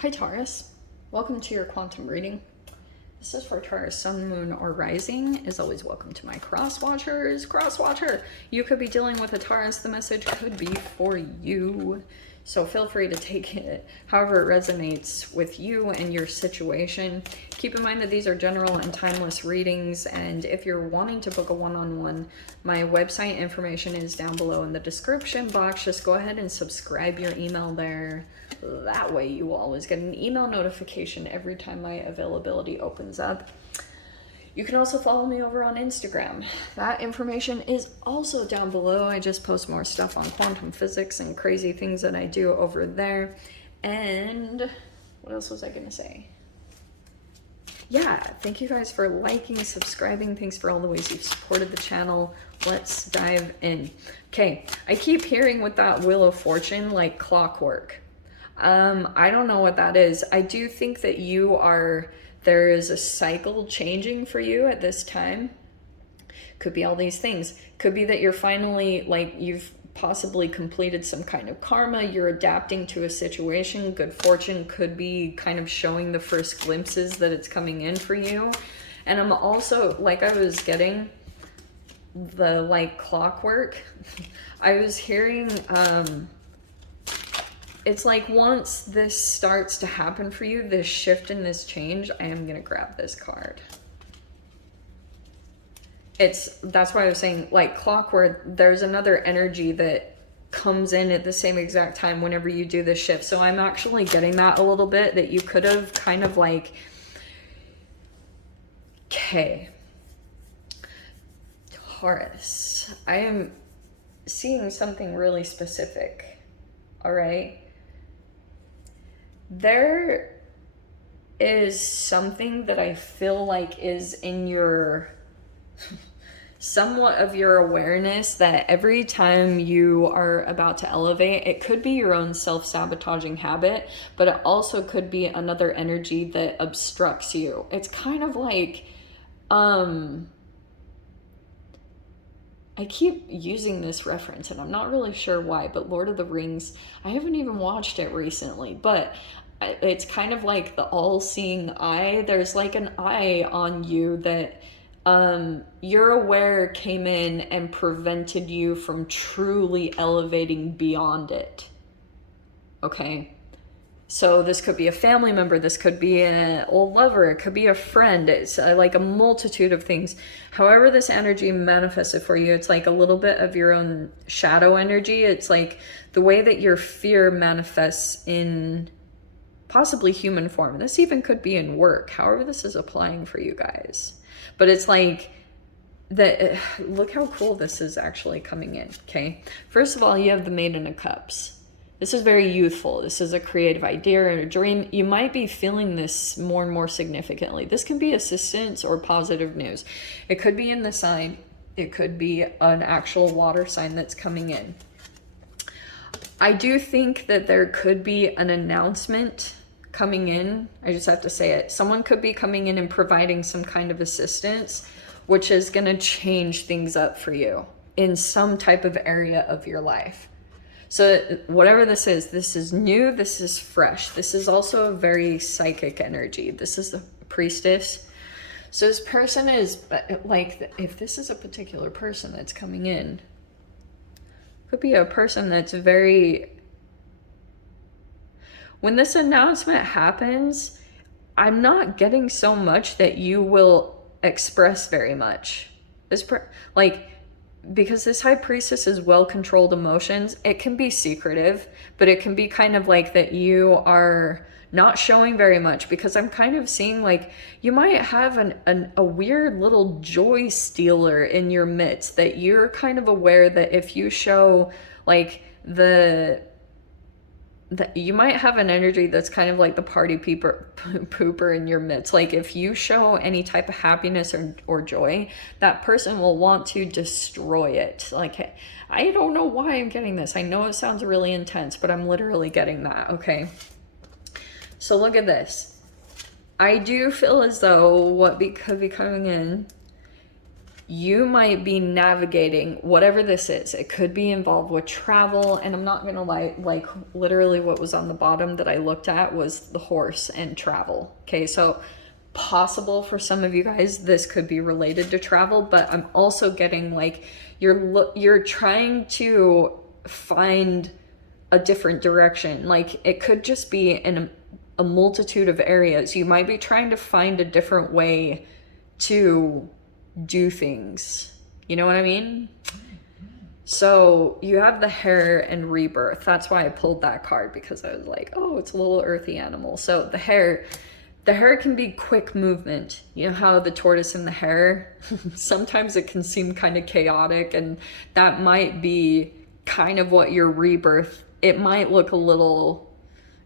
Hi Taurus, welcome to your quantum reading. This is for Taurus, Sun, Moon, or Rising. As always, welcome to my cross watchers. Cross watcher, you could be dealing with a Taurus. The message could be for you. So feel free to take it however it resonates with you and your situation. Keep in mind that these are general and timeless readings. And if you're wanting to book a one-on-one, my website information is down below in the description box. Just go ahead and subscribe your email there. That way you will always get an email notification every time my availability opens up. You can also follow me over on Instagram. That information is also down below. I just post more stuff on quantum physics and crazy things that I do over there. And what else was I gonna say? Yeah, thank you guys for liking, subscribing. Thanks for all the ways you've supported the channel. Let's dive in. Okay, I keep hearing with that Wheel of Fortune, like clockwork. I don't know what that is. I do think that there is a cycle changing for you at this time. Could be all these things. Could be that you're finally, like, you've possibly completed some kind of karma. You're adapting to a situation. Good fortune could be kind of showing the first glimpses that it's coming in for you. And I'm also, like, I was getting the, like, clockwork. I was hearing, it's like once this starts to happen for you, this shift and this change, I am gonna grab this card. That's why I was saying, like clockwork, there's another energy that comes in at the same exact time whenever you do this shift. So I'm actually getting that a little bit, that you could have kind of like, okay, Taurus, I am seeing something really specific, all right? There is something that I feel like is in your, somewhat of your awareness, that every time you are about to elevate, it could be your own self-sabotaging habit, but it also could be another energy that obstructs you. It's kind of like, I keep using this reference and I'm not really sure why, but Lord of the Rings, I haven't even watched it recently, but it's kind of like the all-seeing eye. There's like an eye on you that you're aware came in and prevented you from truly elevating beyond it. Okay? So this could be a family member, this could be an old lover, it could be a friend. It's like a multitude of things. However this energy manifested for you, it's like a little bit of your own shadow energy. It's like the way that your fear manifests in possibly human form. This even could be in work, however this is applying for you guys. But it's like, look how cool this is actually coming in, okay? First of all, you have the Maiden of Cups. This is very youthful. This is a creative idea or a dream. You might be feeling this more and more significantly. This can be assistance or positive news. It could be in the sign. It could be an actual water sign that's coming in. I do think that there could be an announcement coming in. I just have to say it. Someone could be coming in and providing some kind of assistance, which is going to change things up for you in some type of area of your life. So whatever this is new, this is fresh. This is also a very psychic energy. This is the Priestess. So this person is like, if this is a particular person that's coming in, could be a person that's very, when this announcement happens, I'm not getting so much that you will express very much. Because this High Priestess is well-controlled emotions, it can be secretive, but it can be kind of like that you are not showing very much, because I'm kind of seeing like you might have a weird little joy stealer in your midst, that you're kind of aware that if you show like you might have an energy that's kind of like the party pooper in your midst. Like if you show any type of happiness or joy, that person will want to destroy it. Like, I don't know why I'm getting this. I know it sounds really intense, but I'm literally getting that, okay? So look at this. I do feel as though what could be coming in, you might be navigating whatever this is. It could be involved with travel, and I'm not gonna lie, like literally what was on the bottom that I looked at was the horse and travel. Okay, so possible for some of you guys this could be related to travel, but I'm also getting like you're trying to find a different direction. Like it could just be in a multitude of areas. You might be trying to find a different way to do things. You know what I mean? So you have the hare and rebirth. That's why I pulled that card, because I was like, oh, it's a little earthy animal. So the hare can be quick movement. You know how the tortoise and the hare, sometimes it can seem kind of chaotic, and that might be kind of what your rebirth, it might look a little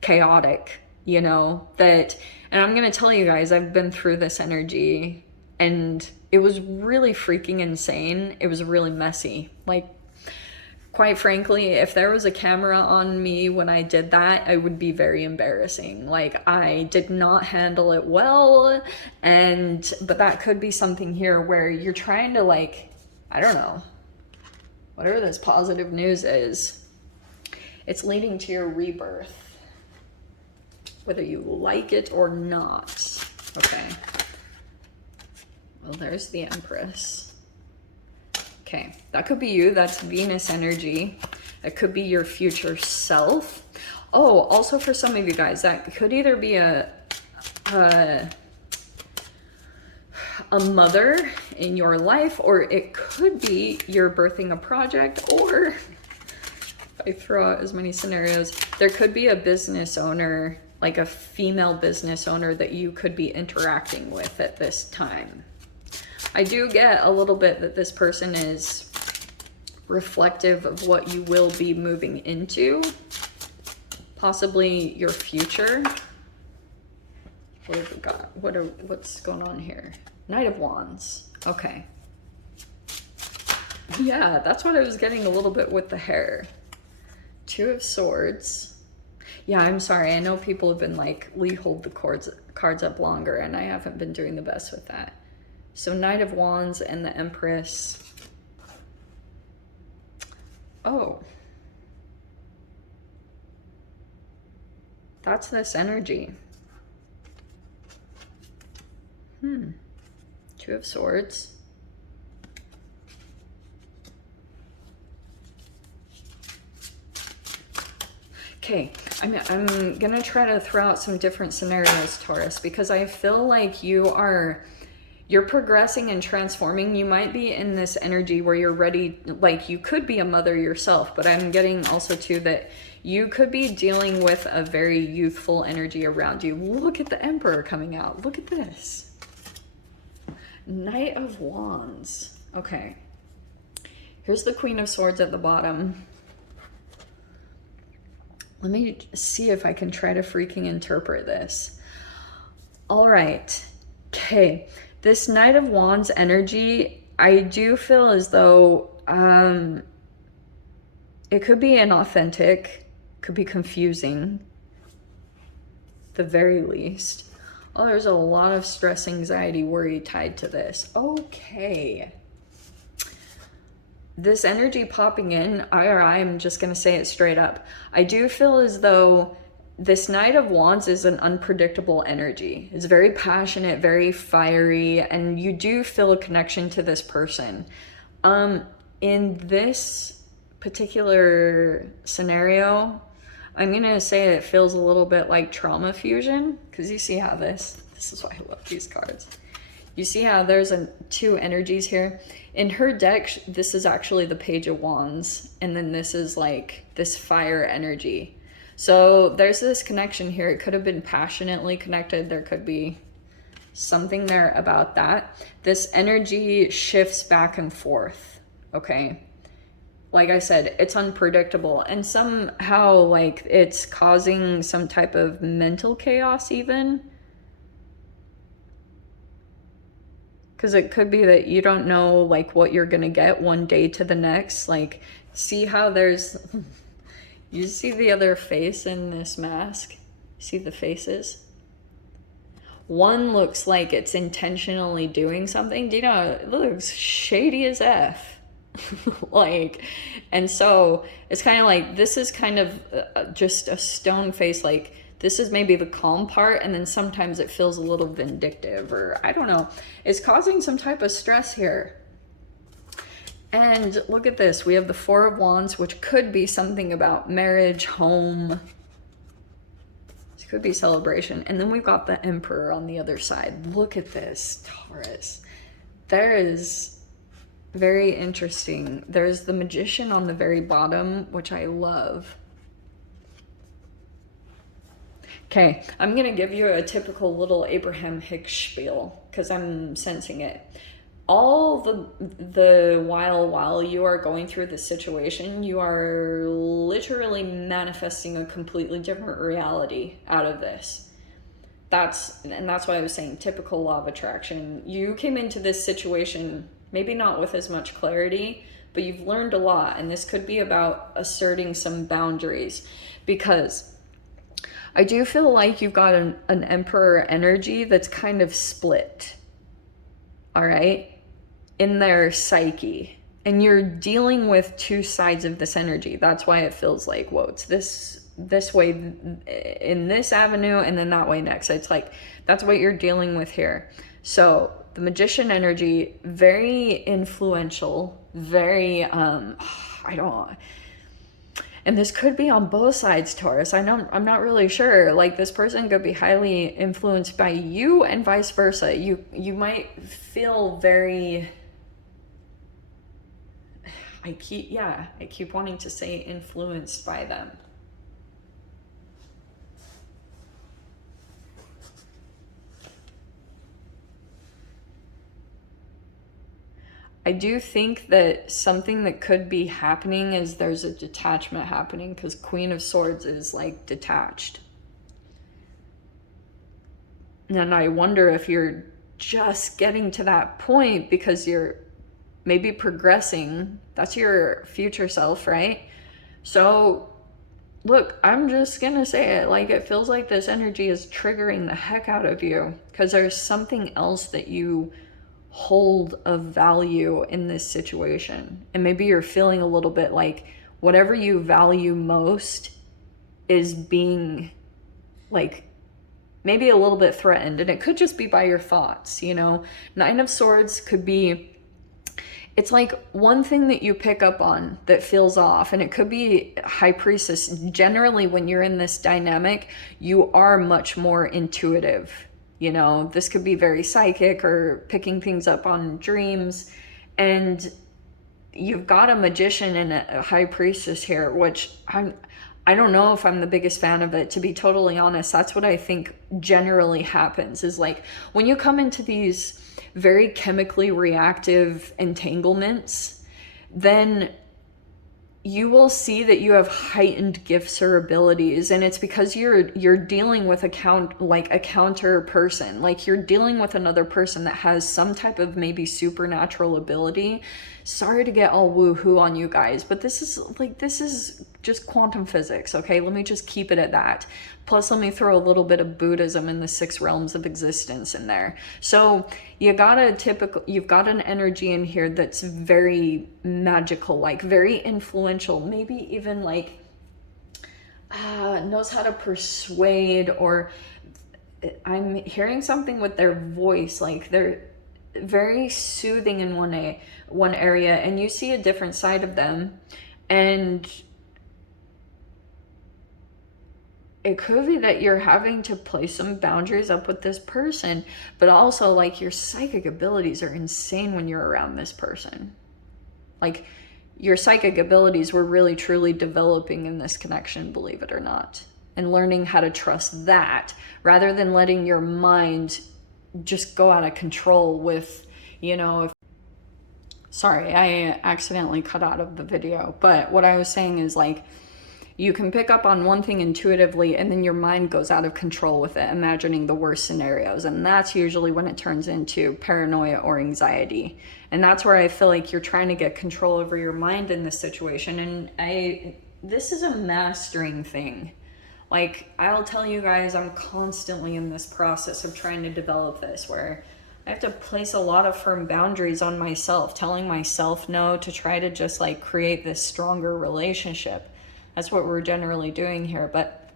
chaotic, you know, that, and I'm going to tell you guys, I've been through this energy and it was really freaking insane. It was really messy. Like, quite frankly, if there was a camera on me when I did that, I would be very embarrassing. Like, I did not handle it well. But that could be something here where you're trying to, like, I don't know, whatever this positive news is, it's leading to your rebirth, whether you like it or not. Okay. Well, there's the Empress. Okay, that could be you. That's Venus energy. It could be your future self. Oh, also for some of you guys, that could either be a mother in your life, or it could be you're birthing a project, or if I throw out as many scenarios, there could be a business owner, like a female business owner that you could be interacting with at this time. I do get a little bit that this person is reflective of what you will be moving into, possibly your future. What have we got? What's going on here? Knight of Wands. Okay. Yeah, that's what I was getting a little bit with the hair. Two of Swords. Yeah, I'm sorry. I know people have been like, we hold the cards up longer, and I haven't been doing the best with that. So Knight of Wands and the Empress. Oh. That's this energy. Two of Swords. Okay, I'm gonna try to throw out some different scenarios, Taurus, because I feel like you're progressing and transforming. You might be in this energy where you're ready, like you could be a mother yourself, but I'm getting also too that you could be dealing with a very youthful energy around you. Look at the Emperor coming out. Look at this. Knight of Wands. Okay. Here's the Queen of Swords at the bottom. Let me see if I can try to freaking interpret this. All right. Okay. This Knight of Wands energy, I do feel as though it could be inauthentic, could be confusing, at the very least. Oh, there's a lot of stress, anxiety, worry tied to this. Okay. This energy popping in, I'm just going to say it straight up. I do feel as though this Knight of Wands is an unpredictable energy. It's very passionate, very fiery, and you do feel a connection to this person. In this particular scenario, I'm gonna say it feels a little bit like trauma fusion, because you see how this is why I love these cards. You see how there's two energies here? In her deck, this is actually the Page of Wands, and then this is like this fire energy. So there's this connection here. It could have been passionately connected. There could be something there about that. This energy shifts back and forth, okay? Like I said, it's unpredictable, and somehow like it's causing some type of mental chaos even. Because it could be that you don't know like what you're gonna get one day to the next. Like, see how there's... You see the other face in this mask? See the faces? One looks like it's intentionally doing something. Do you know, it looks shady as F. Like, and so it's kind of like, this is kind of just a stone face. Like, this is maybe the calm part, and then sometimes it feels a little vindictive, or I don't know. It's causing some type of stress here. And look at this. We have the Four of Wands, which could be something about marriage, home. This could be celebration. And then we've got the Emperor on the other side. Look at this, Taurus. There is very interesting. There's the Magician on the very bottom, which I love. Okay, I'm gonna give you a typical little Abraham Hicks spiel because I'm sensing it. All the while you are going through the situation, you are literally manifesting a completely different reality out of this. That's why I was saying typical law of attraction. You came into this situation maybe not with as much clarity, but you've learned a lot, and this could be about asserting some boundaries, because I do feel like you've got an Emperor energy that's kind of split, all right, in their psyche. And you're dealing with two sides of this energy. That's why it feels like, whoa, it's this way in this avenue, and then that way next. It's like, that's what you're dealing with here. So the Magician energy, very influential, very, I don't, and this could be on both sides, Taurus. I'm not really sure. Like, this person could be highly influenced by you and vice versa. You might feel very, I keep wanting to say influenced by them. I do think that something that could be happening is there's a detachment happening, because Queen of Swords is like detached. And I wonder if you're just getting to that point because you're maybe progressing. That's your future self, right? So look, I'm just gonna say it, like, it feels like this energy is triggering the heck out of you because there's something else that you hold of value in this situation. And maybe you're feeling a little bit like whatever you value most is being, like, maybe a little bit threatened. And it could just be by your thoughts, you know. Nine of Swords could be, it's like one thing that you pick up on that feels off, and it could be High Priestess. Generally, when you're in this dynamic, you are much more intuitive. You know, this could be very psychic or picking things up on dreams. And you've got a Magician and a High Priestess here, which I don't know if I'm the biggest fan of it, to be totally honest. That's what I think generally happens, is like when you come into these very chemically reactive entanglements, then you will see that you have heightened gifts or abilities, and it's because you're dealing with a counter person. Like, you're dealing with another person that has some type of maybe supernatural ability. Sorry to get all woohoo on you guys, but this is just quantum physics, okay? Let me just keep it at that. Plus, let me throw a little bit of Buddhism and the 6 realms of existence in there. So you've got an energy in here that's very magical, like very influential, maybe even like knows how to persuade, or I'm hearing something with their voice, like they're very soothing in one area, and you see a different side of them. And it could be that you're having to place some boundaries up with this person, but also, like, your psychic abilities are insane when you're around this person. Like, your psychic abilities were really truly developing in this connection, believe it or not, and learning how to trust that rather than letting your mind just go out of control with, you know, sorry, I accidentally cut out of the video, but what I was saying is, like, you can pick up on one thing intuitively, and then your mind goes out of control with it, imagining the worst scenarios. And that's usually when it turns into paranoia or anxiety. And that's where I feel like you're trying to get control over your mind in this situation. And this is a mastering thing. Like, I'll tell you guys, I'm constantly in this process of trying to develop this, where I have to place a lot of firm boundaries on myself, telling myself no to try to just like create this stronger relationship. That's what we're generally doing here. But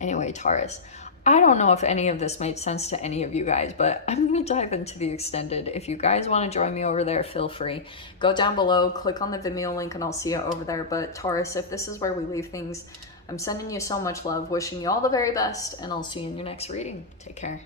anyway, Taurus, I don't know if any of this made sense to any of you guys, but I'm going to dive into the extended. If you guys want to join me over there, feel free. Go down below, click on the Vimeo link, and I'll see you over there. But Taurus, if this is where we leave things, I'm sending you so much love, wishing you all the very best, and I'll see you in your next reading. Take care.